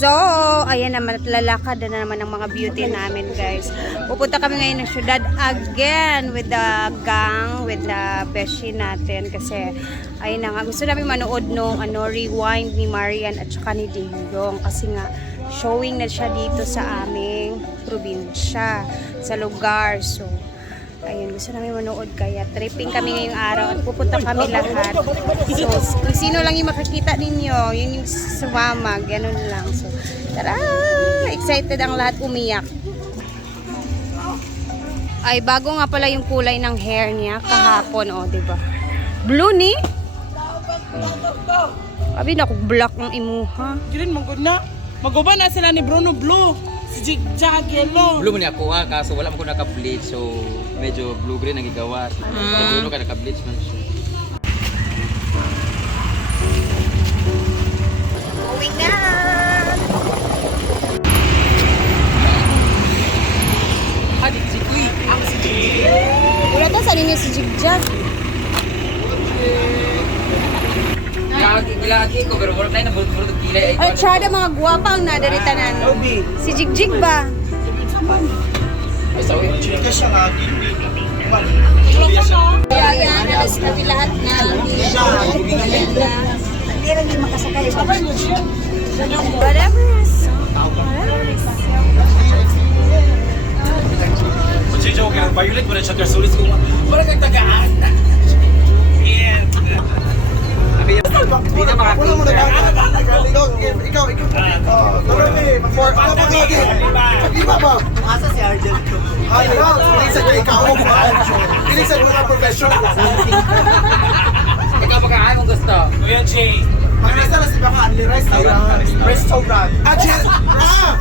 So, ayan naman at lalakad na naman ng mga beauty namin guys. Pupunta kami ngayon ng syudad again with the gang, with the beshi natin kasi ayun na nga, gusto namin manood nung ano, rewind ni Marian at saka ni Dingdong kasi nga showing na siya dito sa aming probinsya, sa lugar. So, Ayun, gusto namin manood kaya tripping kami ngayong araw at pupunta kami lahat. So, kung sino lang yung makikita ninyo, yun yung sumama, ganun lang. So, tara! Excited ang lahat umiyak. Ay, bago nga pala yung kulay ng hair niya kahapon, oh, di ba? Blue ni? Abi na black ng imuha. Girin mo na. Maguba na sila ni Bruno Blue. Jigjag Yellow. Blue man ako ha, kaso wala mo ko naka-bleach so medyo blue-green ang gigawa. So, Sa dulo ka naka-bleach man siya. Going si Kui! Ang si Wala to sa ninyo si Jigjag. Lagi, lagi ko pero wala na bulto-bulto gila eh. Ay, tsada mga guwapa ang nadaritanan. Obi. Si Jigjig ba? Ay, sawi. Kaya yan, alas kami lahat na. Hindi rin yung makasakay. Whatever. Sige, okay. Violet mo na siya sulit ko. Wala kang tagaan. Ikaw, ikaw, ikaw. Oh, marami. For, ako pa lagi. Iba ba? Asa si Argel ko? Ay, ikaw. Pilisan ka ikaw. Pilisan mo na professional. Ikaw magkakaan kung gusto. Kuya Jay. Mag-resta na si Baka Anli Restaurant. Restaurant. Ah, Cheers. Ah,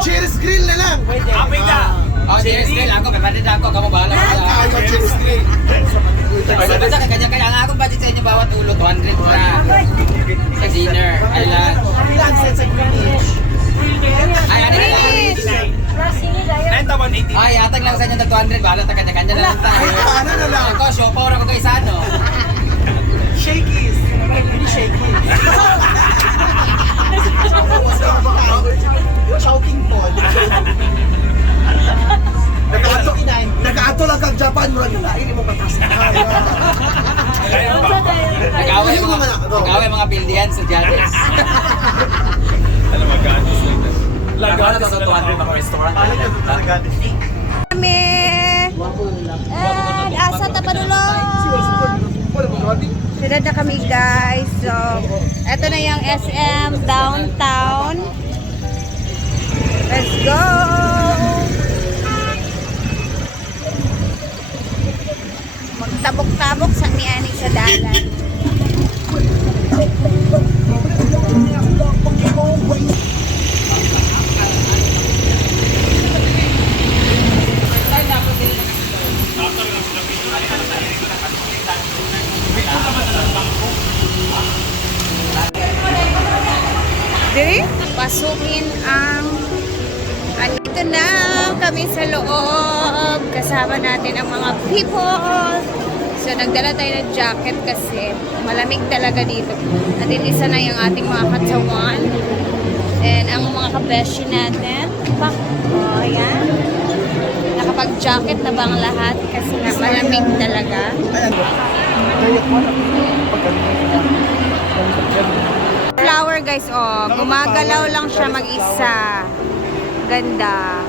Cheers Grill na lang. Apay ka. Oh, Jerry Grill ako, may budget ako, kamo bahala. Ayaw, Cheers Grill. Basta kanya-kanya ang akong budget sa inyo bawat ulo 200 ra. Sa dinner, ay lunch. Sa? Ay, ano na lang. 9180. Ay, atag lang sa inyo ng 200, bahala ta kanya-kanya na lang tayo. Ay, ano na lang. Ako, shopaw ako kay Sano. Shakies. Hindi shakies. Shouting pod. Nag-ato, nag-ato lang kang Japan, murag yung lain mo batas na. Nag-away mga, nag-away mga pildihan sa judges. Alam mo, gaano sweet. Lagana sa 200 mga restaurant. Kami! And asa tapadulong! Sunod na kami guys. So, eto na yung SM downtown. Let's go! Magtabok-tabok sa miani sa dalan. Diri, pasukin ang andito na kami sa loob. Kasama natin ang mga people. So, nagdala tayo ng jacket kasi malamig talaga dito. At din isa na yung ating mga katawan. And ang mga kabeshi natin. Pak, oh, ayan. Nakapag-jacket na bang lahat kasi nga malamig talaga. Flower guys, oh. Gumagalaw lang siya mag-isa. Ganda.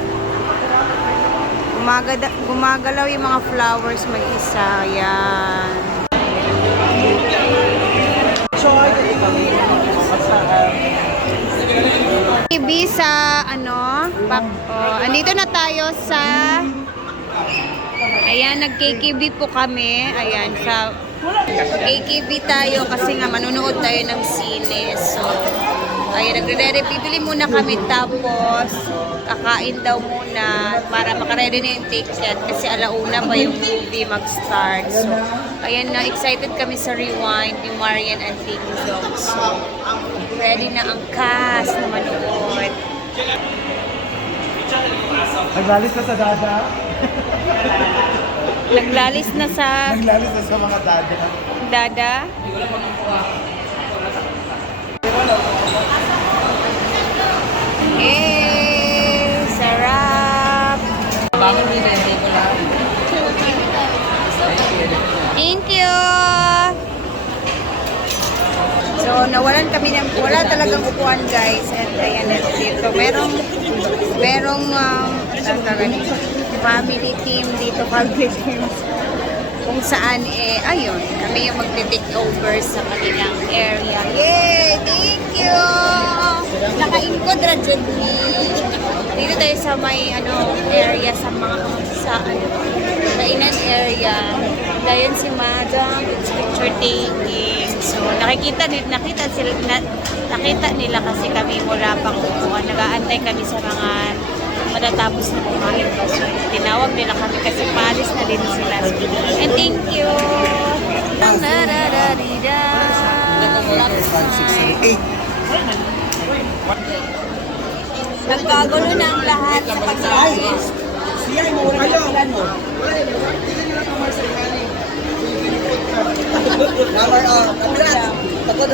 Gumagada, gumagalaw yung mga flowers mag-isa. Yan. KB sa ano, pak, oh, andito na tayo sa Ayan, nag-KKB po kami. Ayan, sa KKB tayo kasi nga manunood tayo ng sine. So, ayan, nagre-ready. Bibili muna kami tapos kakain daw muna para makaredy na yung ticket kasi alauna pa yung movie mag-start. So, ayan na, excited kami sa Rewind ni Marian and Ting Dong. So, ready na ang cast na manood. Naglalis na sa dada. Naglalis na sa Naglalis na sa mga dada. dada. So, nawalan kami ng, wala talagang upuan guys. And ayan, at dito, merong, merong, um, nito, family team dito, family team. Kung saan, eh, ayun, kami yung magte-take over sa kanilang area. Yay! Thank you! Naka-incod ra dyan ni. Dito tayo sa may, ano, area sa mga, sa, ano, kainan area. Dayon si Madam, it's picture taking. So, nakikita nila, nakita sila, na, nakita nila kasi kami wala pang upuan. Nag-aantay kami sa mga matatapos na kumain. So, tinawag nila kami kasi palis na din sila. And thank you! Nagkagulo na ang lahat sa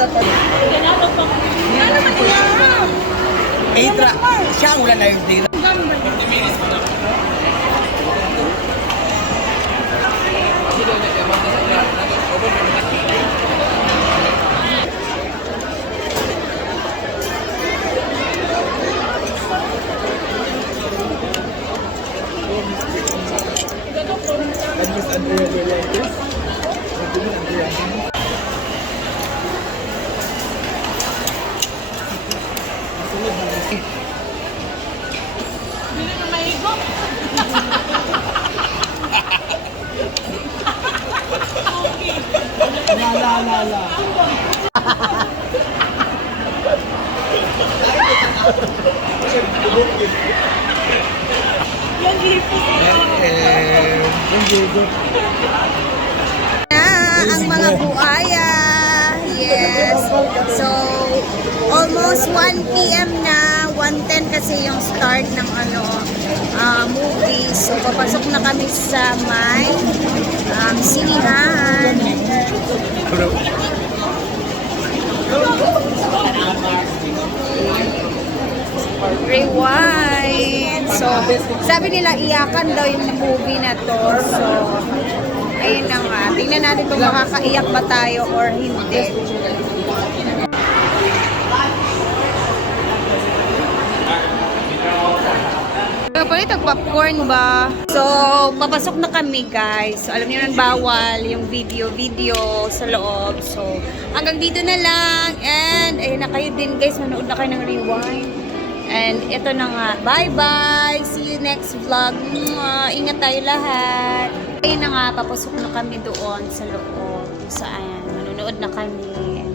pagkain. Itra, siya ulan na yung dito. na ang mga buhaya. Yes. So, almost 1 p.m. na. 1.10 kasi yung start ng ano ah, movie. So, papasok na kami sa may um, sinihan. Rewind. So, sabi nila iyakan daw yung movie na to. So, ayun na nga. Tingnan natin kung makakaiyak ba tayo or hindi. Kaya pala itong popcorn ba? So, papasok na kami guys. So, alam niyo nang bawal yung video-video sa loob. So, hanggang dito na lang. And, ayun na kayo din guys. Manood na kayo ng rewind. And, ito na nga. Bye-bye! See you next vlog. Mwah! Ingat tayo lahat. Ayun na nga, papasok na kami doon sa loob. Saan, manonood na kami.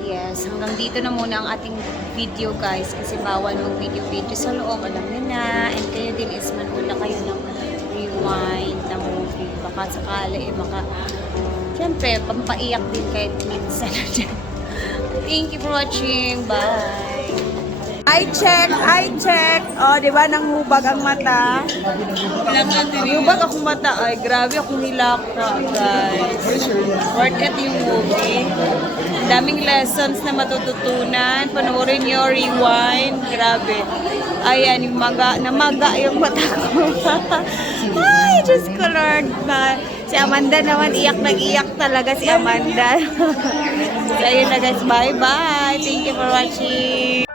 Yes, hanggang dito na muna ang ating video guys kasi bawal mag video video sa loob, alam niyo na. And kayo din is manood na kayo ng rewind na movie. Baka sakali eh, baka Siyempre, pampaiyak din kahit minsan. Thank you for watching. Bye! I check, I check. Oh, di ba nang hubag ang mata? Hubag akong mata. Ay, grabe akong hilaka, guys. Worth it yung movie. Ang daming lessons na matututunan. Panoorin nyo, rewind. Grabe. Ayan, yung maga, namaga yung mata ko. Ay, ko, Lord. Na, si Amanda naman, iyak nag-iyak talaga si Amanda. so, ayun na guys. Bye-bye. Thank you for watching.